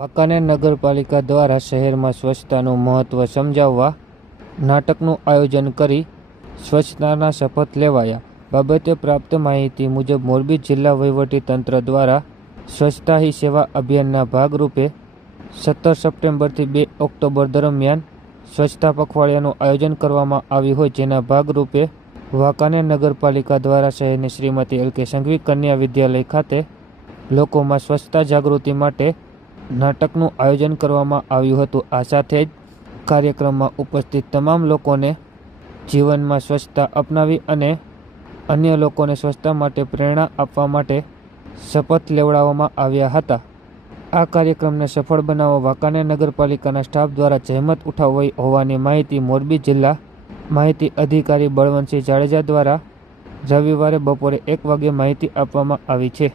વાંકાનેર નગરપાલિકા દ્વારા શહેરમાં સ્વચ્છતાનું મહત્ત્વ સમજાવવા નાટકનું આયોજન કરી સ્વચ્છતાના શપથ લેવાયા. બાબતે પ્રાપ્ત માહિતી મુજબ મોરબી જિલ્લા વહીવટી તંત્ર દ્વારા સ્વચ્છતા હી સેવા અભિયાનના ભાગરૂપે સત્તર સપ્ટેમ્બરથી બે ઓક્ટોબર દરમિયાન સ્વચ્છતા પખવાડિયાનું આયોજન કરવામાં આવ્યું હોય જેના ભાગરૂપે વાંકાનેર નગરપાલિકા દ્વારા શહેરની શ્રીમતી એલ કે સંઘવી કન્યા વિદ્યાલય ખાતે લોકોમાં સ્વચ્છતા જાગૃતિ માટે નાટકનું આયોજન કરવામાં આવ્યું હતું. આ સાથે જ કાર્યક્રમમાં ઉપસ્થિત તમામ લોકોને જીવનમાં સ્વચ્છતા અપનાવી અને અન્ય લોકોને સ્વચ્છતા માટે પ્રેરણા આપવા માટે શપથ લેવડાવવામાં આવ્યા હતા. આ કાર્યક્રમને સફળ બનાવવા વાંકાનેર નગરપાલિકાના સ્ટાફ દ્વારા જહેમત ઉઠાવાઈ હોવાની માહિતી મોરબી જિલ્લા માહિતી અધિકારી બળવંતસિંહ જાડેજા દ્વારા રવિવારે બપોરે એક વાગ્યે માહિતી આપવામાં આવી છે.